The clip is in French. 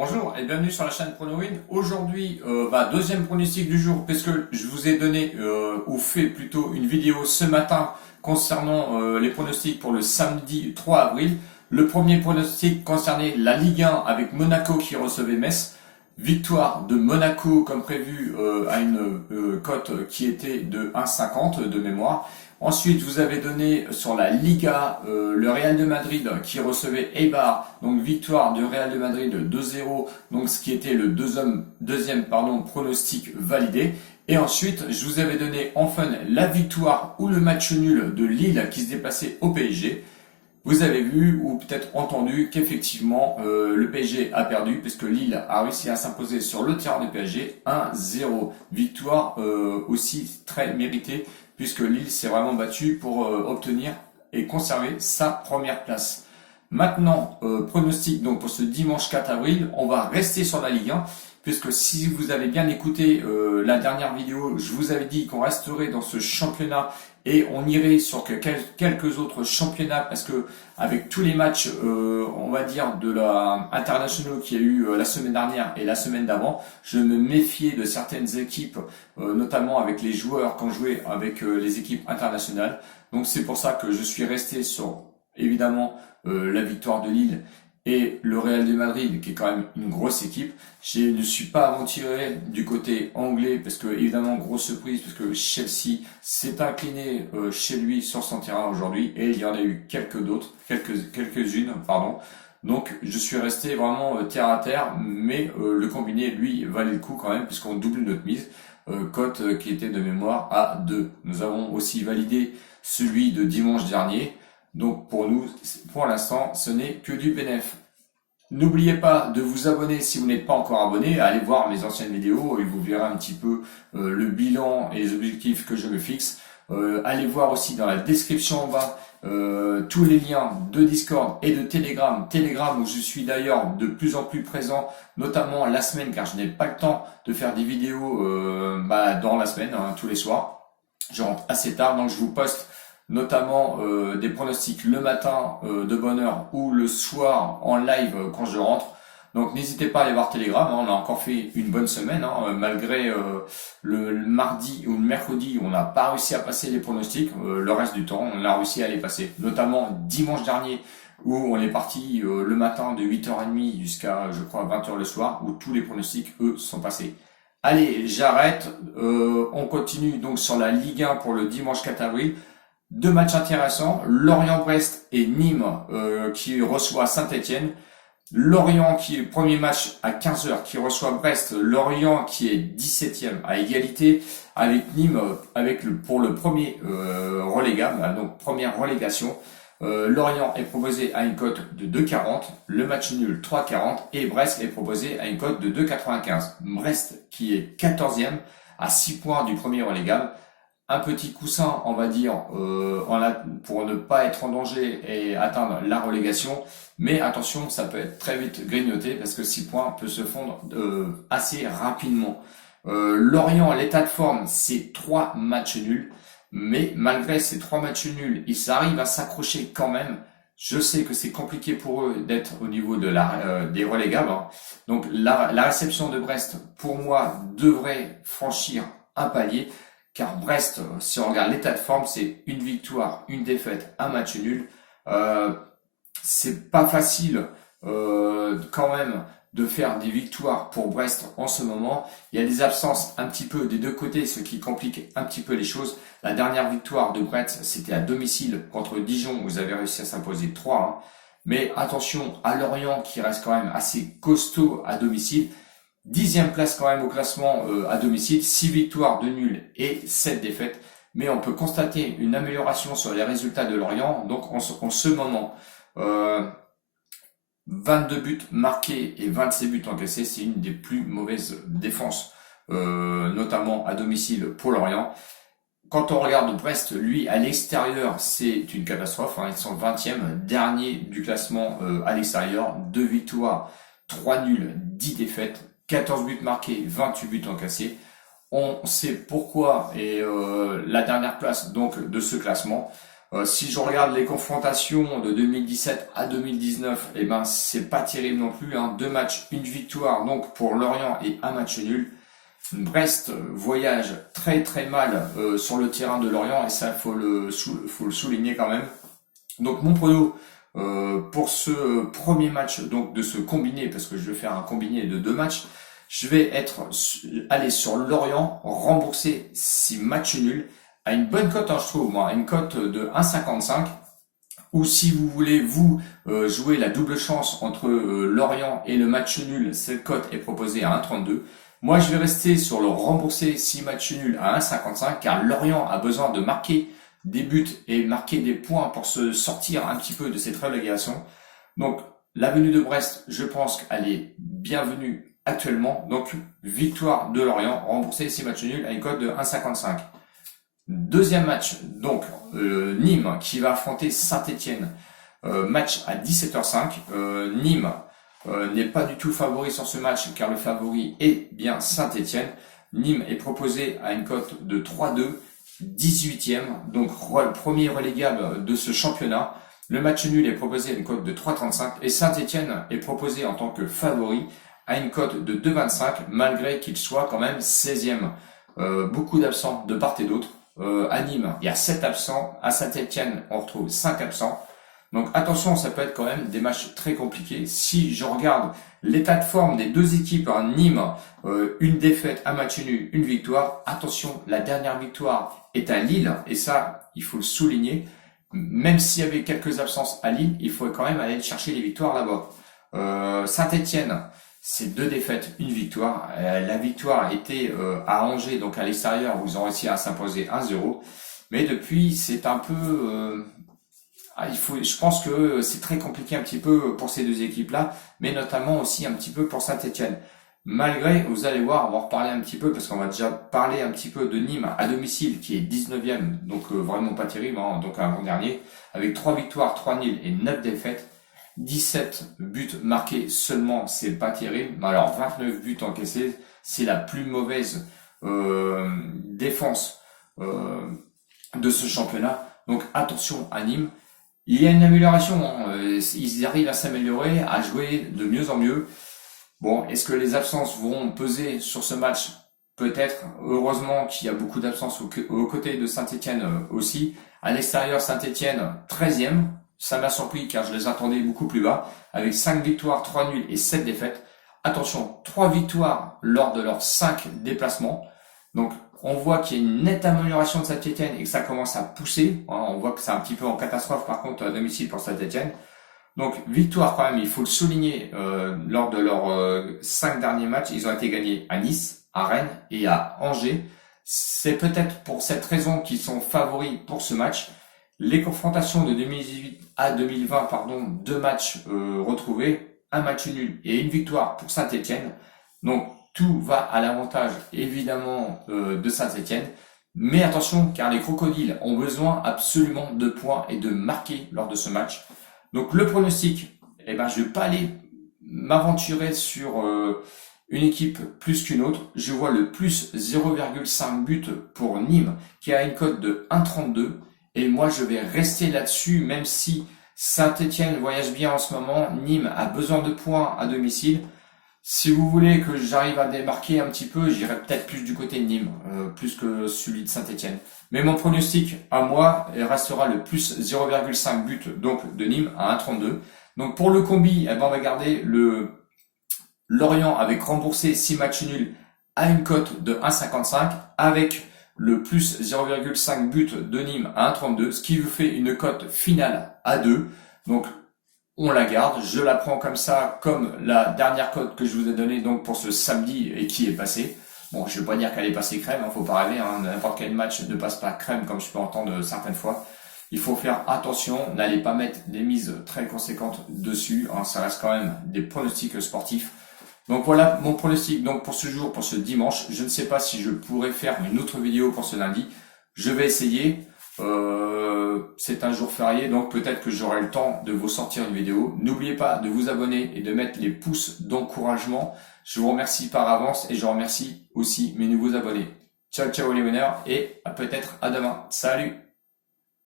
Bonjour et bienvenue sur la chaîne PronoWin. Aujourd'hui, deuxième pronostic du jour, puisque je vous ai donné ou fait plutôt une vidéo ce matin concernant les pronostics pour le samedi 3 avril. Le premier pronostic concernait la Ligue 1 avec Monaco qui recevait Metz. Victoire de Monaco comme prévu à une cote qui était de 1,50 de mémoire. Ensuite, vous avez donné sur la Liga le Real de Madrid qui recevait Eibar, donc victoire du Real de Madrid 2-0, donc ce qui était le deuxième pronostic validé. Et ensuite, je vous avais donné enfin la victoire ou le match nul de Lille qui se déplaçait au PSG. Vous avez vu ou peut-être entendu qu'effectivement le PSG a perdu puisque Lille a réussi à s'imposer sur le terrain du PSG 1-0. Victoire aussi très méritée puisque Lille s'est vraiment battu pour obtenir et conserver sa première place. Maintenant, pronostic donc pour ce dimanche 4 avril, on va rester sur la Ligue 1 puisque si vous avez bien écouté la dernière vidéo, je vous avais dit qu'on resterait dans ce championnat et on irait sur quelques autres championnats parce que avec tous les matchs, on va dire de la internationaux qu'il y a eu la semaine dernière et la semaine d'avant, je me méfiais de certaines équipes, notamment avec les joueurs qui ont joué avec les équipes internationales. Donc c'est pour ça que je suis resté sur évidemment la victoire de Lille et le Real de Madrid qui est quand même une grosse équipe. Je ne suis pas aventuré du côté anglais parce que évidemment grosse surprise parce que Chelsea s'est incliné chez lui sur son terrain aujourd'hui et il y en a eu quelques-unes pardon. Donc je suis resté vraiment terre à terre, mais le combiné lui valait le coup quand même puisqu'on double notre mise. Cote qui était de mémoire à 2. Nous avons aussi validé celui de dimanche dernier. Donc pour nous, pour l'instant, ce n'est que du bénéf. N'oubliez pas de vous abonner si vous n'êtes pas encore abonné, allez voir mes anciennes vidéos et vous verrez un petit peu le bilan et les objectifs que je me fixe. Allez voir aussi dans la description en bas tous les liens de Discord et de Telegram. Telegram où je suis d'ailleurs de plus en plus présent, notamment la semaine car je n'ai pas le temps de faire des vidéos dans la semaine, tous les soirs. Je rentre assez tard donc je vous poste notamment des pronostics le matin de bonne heure ou le soir en live quand je rentre. Donc n'hésitez pas à aller voir Telegram, on a encore fait une bonne semaine, malgré le mardi ou le mercredi on n'a pas réussi à passer les pronostics, le reste du temps on a réussi à les passer, notamment dimanche dernier où on est parti le matin de 8h30 jusqu'à je crois 20h le soir où tous les pronostics eux sont passés. Allez, j'arrête, on continue donc sur la Ligue 1 pour le dimanche 4 avril. Deux matchs intéressants, Lorient-Brest et Nîmes qui reçoit Saint-Étienne. Lorient qui est premier match à 15h qui reçoit Brest. Lorient qui est 17e à égalité avec Nîmes pour le premier relégable, donc première relégation. Lorient est proposé à une cote de 2,40, le match nul 3,40 et Brest est proposé à une cote de 2,95. Brest qui est 14e à 6 points du premier relégable. Un petit coussin, on va dire, pour ne pas être en danger et atteindre la relégation. Mais attention, ça peut être très vite grignoté parce que 6 points peut se fondre assez rapidement. Lorient, l'état de forme, c'est 3 matchs nuls. Mais malgré ces 3 matchs nuls, ils arrivent à s'accrocher quand même. Je sais que c'est compliqué pour eux d'être au niveau de des relégables. Donc la réception de Brest, pour moi, devrait franchir un palier. Car Brest, si on regarde l'état de forme, c'est une victoire, une défaite, un match nul. C'est pas facile quand même de faire des victoires pour Brest en ce moment. Il y a des absences un petit peu des deux côtés, ce qui complique un petit peu les choses. La dernière victoire de Brest, c'était à domicile contre Dijon. Vous avez réussi à s'imposer 3-1. Mais attention à Lorient qui reste quand même assez costaud à domicile. 10e place quand même au classement à domicile, 6 victoires, 2 nuls et 7 défaites. Mais on peut constater une amélioration sur les résultats de Lorient. Donc en ce moment, 22 buts marqués et 27 buts encaissés, c'est une des plus mauvaises défenses, notamment à domicile pour Lorient. Quand on regarde Brest, lui, à l'extérieur, c'est une catastrophe. Ils sont 20e, dernier du classement à l'extérieur. 2 victoires, 3 nuls, 10 défaites. 14 buts marqués, 28 buts encaissés. On sait pourquoi et la dernière place donc de ce classement. Si je regarde les confrontations de 2017 à 2019, eh ben c'est pas terrible non plus, hein. 2 matchs, une victoire donc pour Lorient et un match nul. Brest voyage très très mal sur le terrain de Lorient et ça faut le souligner quand même. Donc mon prono pour ce premier match donc de ce combiné, parce que je vais faire un combiné de 2 matchs, je vais aller sur Lorient, rembourser 6 matchs nuls à une bonne cote, hein, je trouve, moi, une cote de 1,55. Ou si vous voulez jouer la double chance entre Lorient et le match nul, cette cote est proposée à 1,32. Moi, je vais rester sur le rembourser 6 matchs nuls à 1,55 car Lorient a besoin de marquer des buts et marquer des points pour se sortir un petit peu de cette relégation. Donc, la venue de Brest, je pense qu'elle est bienvenue actuellement. Donc, victoire de Lorient, rembourser 6 matchs nuls à une cote de 1,55. Deuxième match, donc Nîmes qui va affronter Saint-Étienne. Match à 17h05. Nîmes n'est pas du tout favori sur ce match car le favori est bien Saint-Étienne. Nîmes est proposé à une cote de 3,2, 18e, donc premier relégable de ce championnat. Le match nul est proposé à une cote de 3,35 et Saint-Étienne est proposé en tant que favori à une cote de 2,25 malgré qu'il soit quand même 16e. Beaucoup d'absents de part et d'autre. À Nîmes, il y a 7 absents. À Saint-Étienne, on retrouve 5 absents. Donc attention, ça peut être quand même des matchs très compliqués. Si je regarde l'état de forme des deux équipes, à Nîmes, une défaite, un match nul, une victoire. Attention, la dernière victoire est à Lille, et ça, il faut le souligner. Même s'il y avait quelques absences à Lille, il faut quand même aller chercher les victoires là-bas. Saint-Étienne, c'est 2 défaites, une victoire. La victoire était à Angers, donc à l'extérieur, où ils ont réussi à s'imposer 1-0. Mais depuis, c'est un peu... je pense que c'est très compliqué un petit peu pour ces deux équipes-là, mais notamment aussi un petit peu pour Saint-Étienne. Malgré, vous allez voir, on va en reparler un petit peu, parce qu'on va déjà parler un petit peu de Nîmes à domicile, qui est 19e, donc vraiment pas terrible, hein, donc avant-dernier, avec 3 victoires, 3 nuls et 9 défaites. 17 buts marqués seulement, c'est pas terrible. Alors 29 buts encaissés, c'est la plus mauvaise défense de ce championnat. Donc attention à Nîmes. Il y a une amélioration, hein. Ils arrivent à s'améliorer, à jouer de mieux en mieux. Bon, est-ce que les absences vont peser sur ce match? Peut-être. Heureusement qu'il y a beaucoup d'absences aux côtés de Saint-Étienne aussi. À l'extérieur, Saint-Étienne 13e. Ça m'a surpris car je les attendais beaucoup plus bas, avec 5 victoires, 3 nuls et 7 défaites. Attention, 3 victoires lors de leurs 5 déplacements. Donc on voit qu'il y a une nette amélioration de Saint-Étienne et que ça commence à pousser. On voit que c'est un petit peu en catastrophe par contre à domicile pour Saint-Étienne. Donc victoire quand même, il faut le souligner, lors de leurs 5 derniers matchs, ils ont été gagnés à Nice, à Rennes et à Angers. C'est peut-être pour cette raison qu'ils sont favoris pour ce match. Les confrontations de 2018 à 2020, 2 matchs retrouvés, un match nul et une victoire pour Saint-Étienne. Donc tout va à l'avantage évidemment de Saint-Étienne. Mais attention car les crocodiles ont besoin absolument de points et de marquer lors de ce match. Donc le pronostic, je ne vais pas aller m'aventurer sur une équipe plus qu'une autre. Je vois le plus 0,5 but pour Nîmes qui a une cote de 1,32. Et moi, je vais rester là-dessus, même si Saint-Étienne voyage bien en ce moment. Nîmes a besoin de points à domicile. Si vous voulez que j'arrive à démarquer un petit peu, j'irai peut-être plus du côté de Nîmes, plus que celui de Saint-Étienne. Mais mon pronostic à moi restera le plus 0,5 but donc de Nîmes à 1,32. Donc pour le combi, on va garder le Lorient avec remboursé 6 matchs nuls à une cote de 1,55 avec le plus 0,5 but de Nîmes à 1,32, ce qui vous fait une cote finale à 2. Donc on la garde, je la prends comme ça, comme la dernière cote que je vous ai donnée donc pour ce samedi et qui est passée. Bon, je ne vais pas dire qu'elle est passée crème, faut pas rêver, n'importe quel match ne passe pas crème comme je peux entendre certaines fois. Il faut faire attention, n'allez pas mettre des mises très conséquentes dessus, ça reste quand même des pronostics sportifs. Donc voilà mon pronostic donc pour ce jour, pour ce dimanche. Je ne sais pas si je pourrais faire une autre vidéo pour ce lundi. Je vais essayer. C'est un jour férié, donc peut-être que j'aurai le temps de vous sortir une vidéo. N'oubliez pas de vous abonner et de mettre les pouces d'encouragement. Je vous remercie par avance et je remercie aussi mes nouveaux abonnés. Ciao ciao les winners et peut-être à demain. Salut!